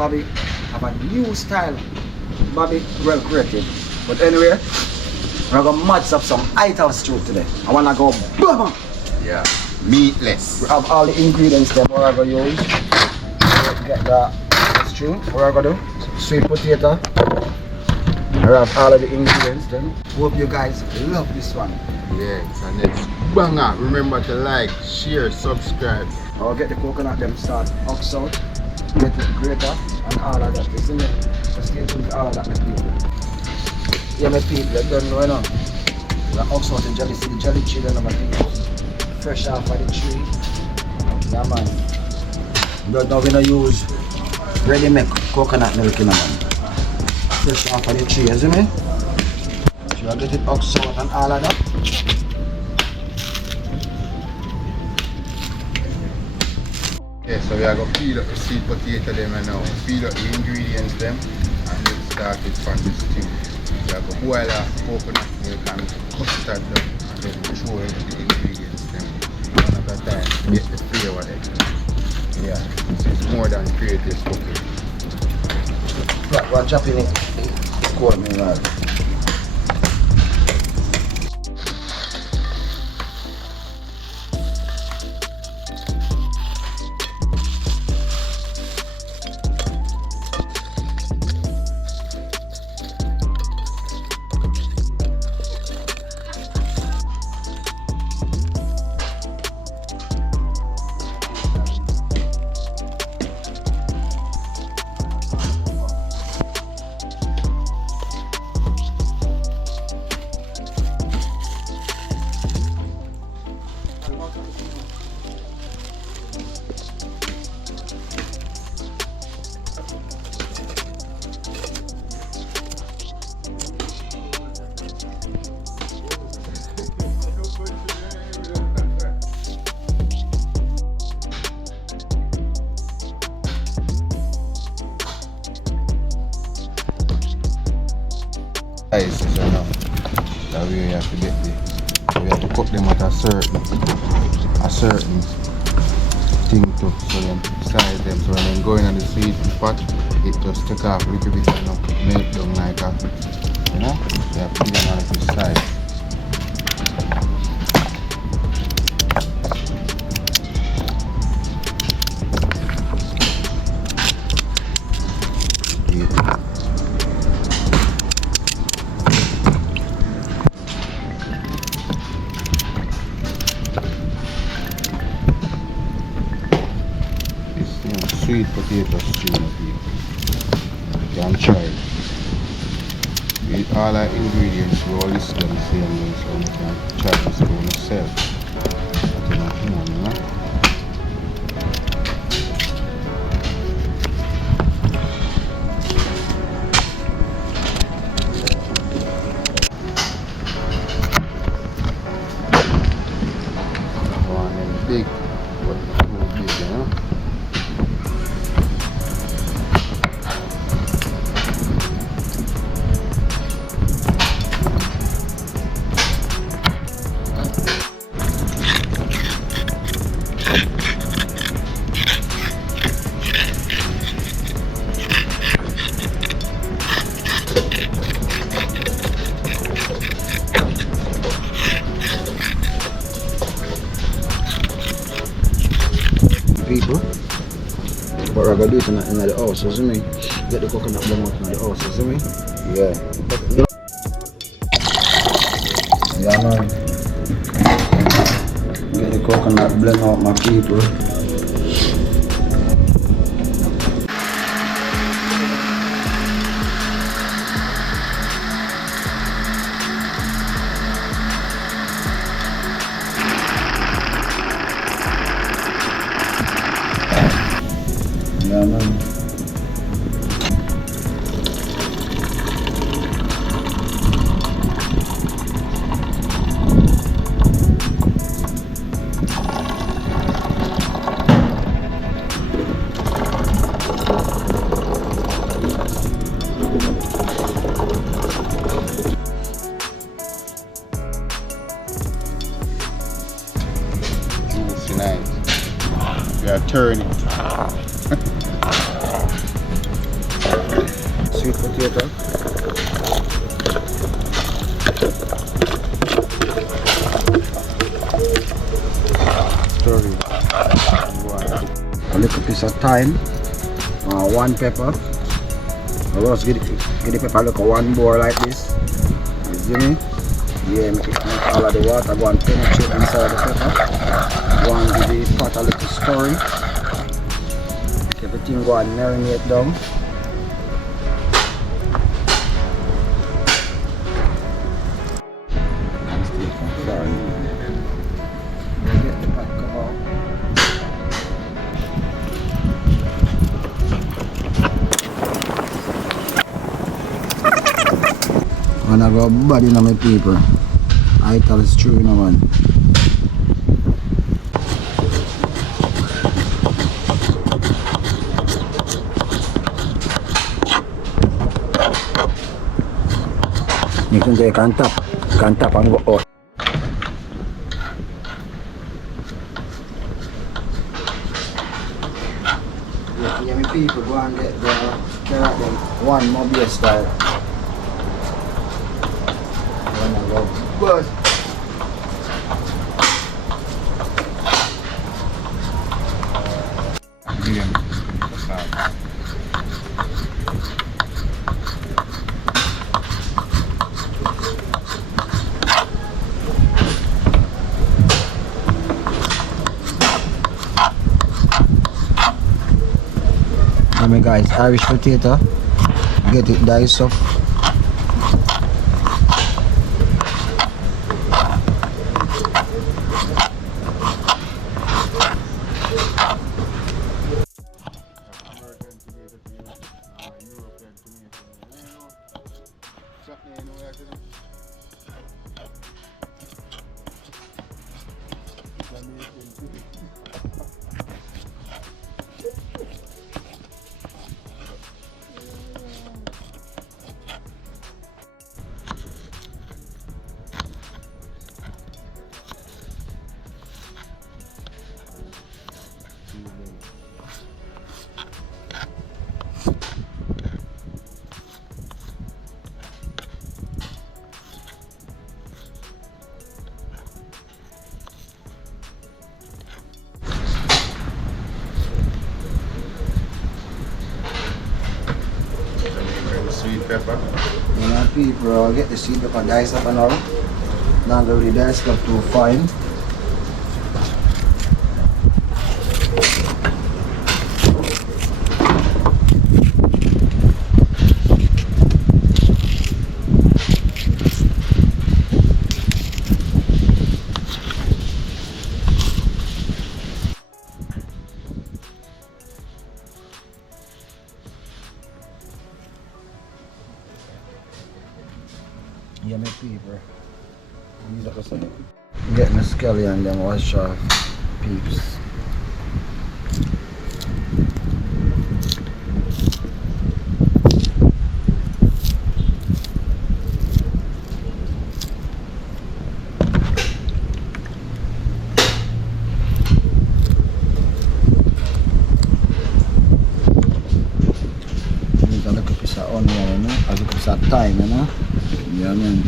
Bobby have a new style. Bobby, well creative. But anyway, we're gonna match up some Ital stew today. I wanna go boom! Yeah, meatless. We have all the ingredients that we're gonna use. Get the stew. What we're gonna do? Sweet potato. I have all of the ingredients then. Hope you guys love this one. Yes, and it's banger. Remember to like, share, subscribe. I'll get the coconut them start ox out, get it grater and all of that, isn't it? So stay tuned with all of that, my people. Yeah, my people, you don't know, you know. The ox out and jelly, see the jelly children of my people. Fresh off of the tree. Yeah, man. But now we're gonna use ready-made coconut milk, you know, man. Fresh off of the tree, isn't it? So I'll get it ox out and all of that. Yeah, so we are going to peel up the sweet potato them and now peel up the ingredients them and then start it from the stew. We are going to boil off coconut milk and custard them and then throw in the ingredients them another time to get the flavor there. Yeah, so it's more than creative cooking. Right, we're chopping it cold, man. Ice is enough. That way we have to get the, we have to cook them at a certain thing too. So then size them. So when they go in the sweet pot, it just take off a little bit and melt down like a, you know? We have to put them on the size. Sweet potato stew, people. You can try it. With all our ingredients, we all list them the same way, so you can try this for yourself. That's enough, you know? One and big, but too big, you know? People, what we're gonna do it in the house, you see me? Get the coconut blend out in the house, you see me? Yeah. Yeah, man. Get the coconut blend out, my people. Yeah, man. Juicy nice. We are turning. potato. Stir it. A little piece of thyme, one pepper. I just get the pepper look one more like this. You see me? Yeah, make all of the water go and penetrate inside the pepper. Go and give the pot a little stirring. Everything go and marinate down. And stay from frying. Get the pot come out. And I go bad in my people. Ital is true, you know, man. You can take and tap and go out. Yeah, my people go and get the carrot them one more beer style. When I go, but my guys, Irish potato, get it diced up. Sweet pepper. You know, people get the sweet pepper diced up and all. Not really diced up too fine. Yeah, my people. Get my skelly and then wash off peeps. Need a little piece of onion, you know? A little piece of thyme, you know? Yeah, man.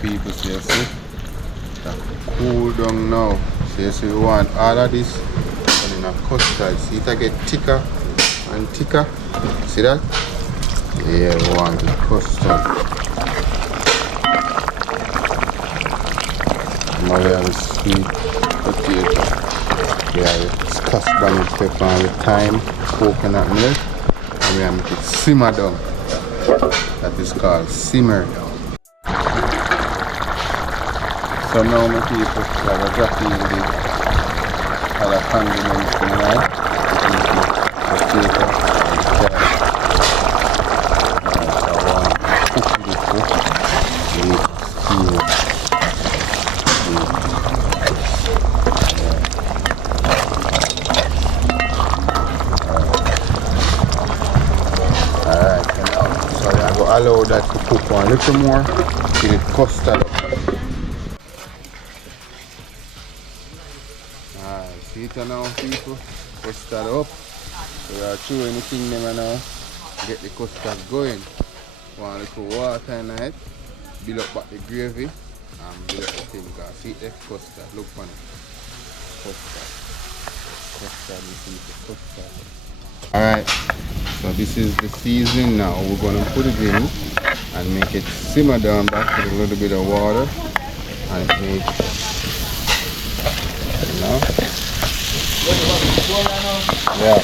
People say, see, that cool down now. So you want all of this and in a custard. See it get thicker and thicker. See that? Yeah, we want the custard. Now we have a sweet potato. We have scotch bonnet pepper and with thyme, coconut milk, and we have make it simmer down. That is called simmer. So now my people, we are dropping in the other condiments in there. Potato and carrot. So I want to cook this up. We need to steam it. Alright, so I go all that to cook one little more till it custard up. Alright, see it now people, custard up. So we are throwing the thing there now, get the custard going. One little water in it, build up back the gravy and build up the thing. Cause see the custard, look on it. Custard, custard. Alright, so this is the seasoning now. We're going to put it in and make it simmer down back with a little bit of water. And it makes, you know? Yeah.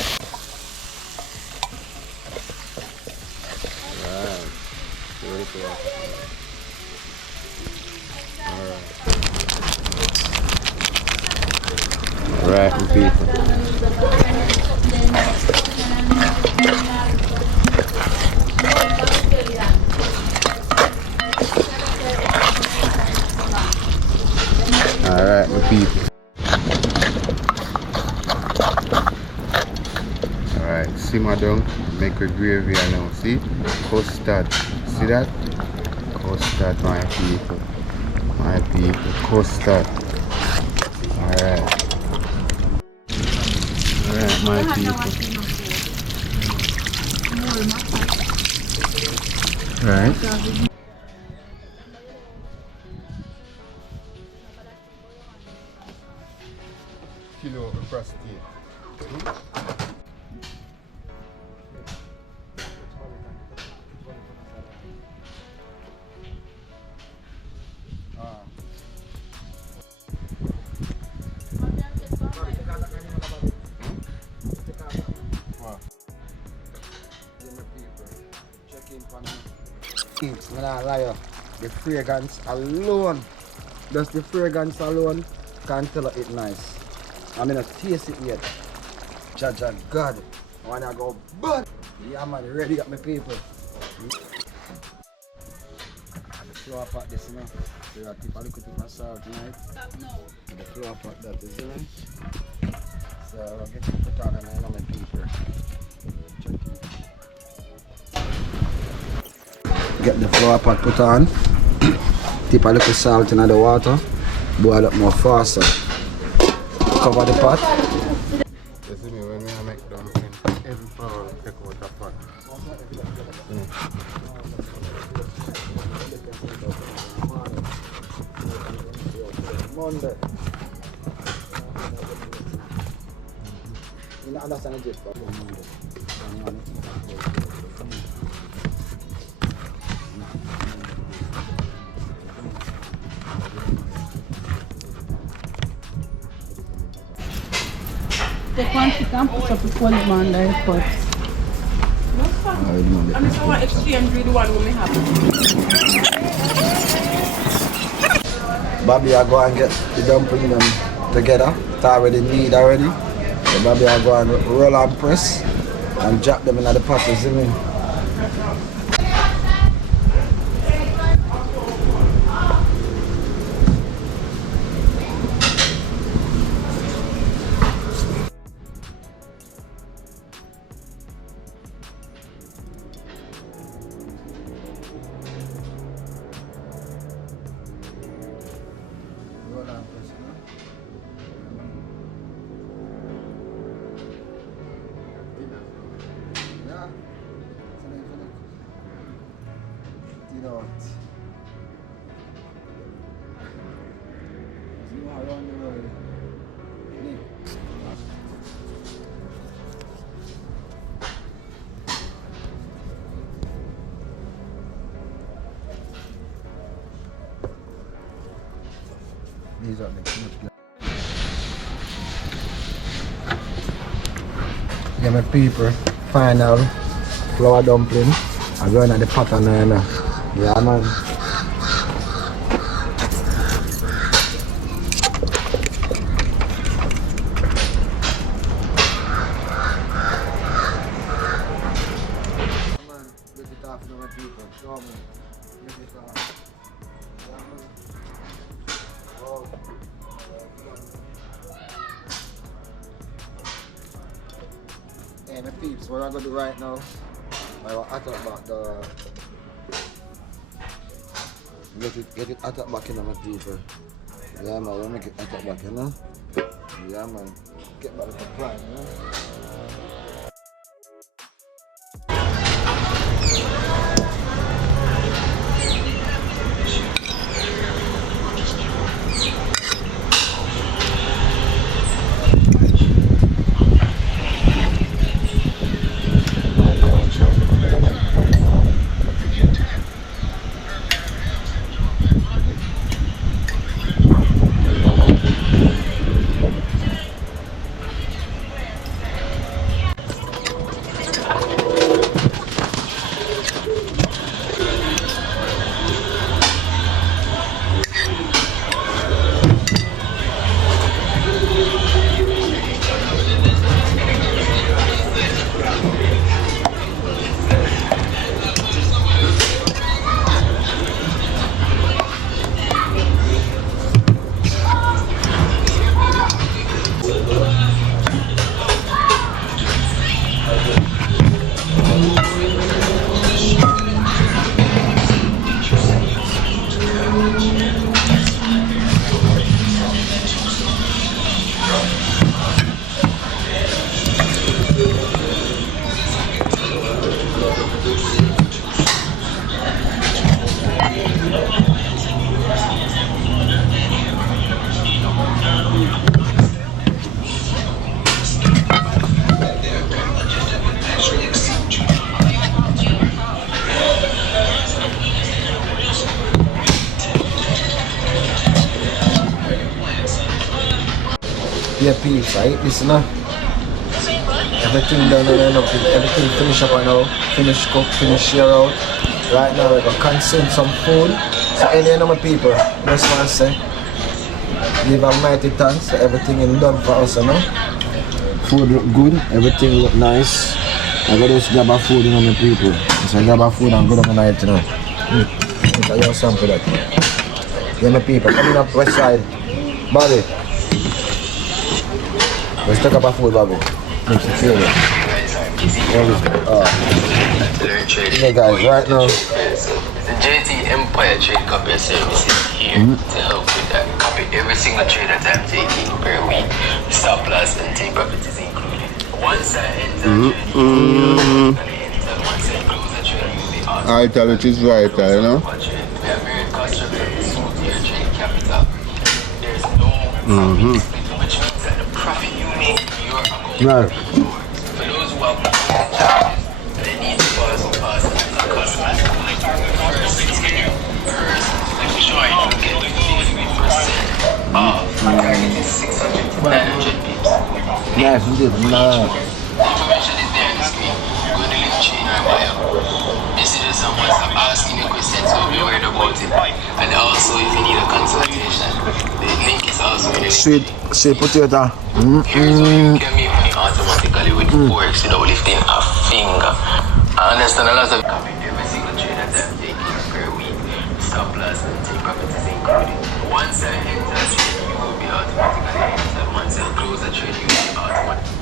Right, people. Alright, my people. Alright, simmer down, make a gravy now. See? Custard. See that? Custard, my people. My people, custard. Alright. Alright, my people. Right. Kilo of prostate. I'm not lie, the fragrance alone, just the fragrance alone can tell it nice. I mean, I taste it yet. Jaja God, I wanna go bud. Yeah man, ready up my people. The flour pot this, you know. So you keep a little bit of salt tonight. The flour pot that is, you know. So I'll get it put on and I know my people. Check it. Get the flour pot put on, tip a little salt in the water, boil up more faster. Cover the pot. You see me when I make dumpling, every flour will take out the pot. Monday. You don't understand the gist, but the quantity can push up to 20 man there, but and if I want exchange with the one we have. Bobby, I go and get the dumpling them together. It's already made already. So Bobby, I go and roll and press and drop them in the pot, you see me? These are the yeah, my people, final flour dumpling. I'm going at the pot on there now. Yeah, man. Hey, my peeps, what I'm gonna do right now, I will talk about the Get it attack back in my people. Yeah man, we make it attack back, you know? Yeah man. Get back with the prime, you know? Yeah, peace, right? Listen up. Everything done and everything finish up right now. Finish cook, finish share out. Right now we're gonna consume some food. So any of my people, just wanna say, give a mighty thanks for everything is done for us, you know? Food look good, everything look nice. I gotta just grab a food, you know, my people. So I grab a food and go down the night, you know. So you have something that. Yeah, my people, coming up west side. Bobby. Let's talk about food, Bobby. Makes you feel it. Yeah, guys, right now. The JT Empire Trade Copy Service is here to help with that. Copy every single trade that I'm taking per week. Stop loss and take profits included. Once I enter once I close the trade, you'll be out. Ital, which is vital, you know? We have very cost effective your trade capital. There's no profit split, which means that the profit you make, you're accountable for. For those who have charges, they need to pass as a customer. First, sure you get 50% off. Target is 600 to 900 pips. Yes, we did. No. The information is there on the screen. Go to the link chain or bio. Messages someone asking you questions, so be worried about it. And also, if you need a consultation, the link is also in the Sweet potato. Here's where you can make money automatically with Forex without lifting a finger. I understand a lot of copy every single trade that I'm taking per week. Stop loss and take profit is included. Once I enter a trade, you will be automatically entered. Once I close a trade, you will be automatically.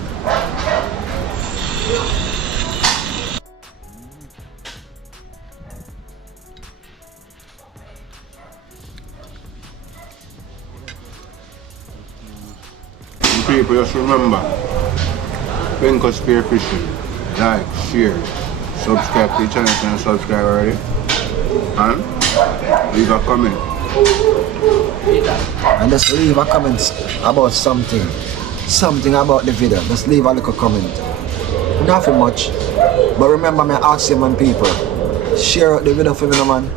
People, just remember, Penkus Spearfishing. Like, share, subscribe to the channel if you're not subscribed already. And leave a comment. And just leave a comment about something about the video. Just leave a little comment. Nothing much, but remember me ask you, man, people, share out the video for me, man.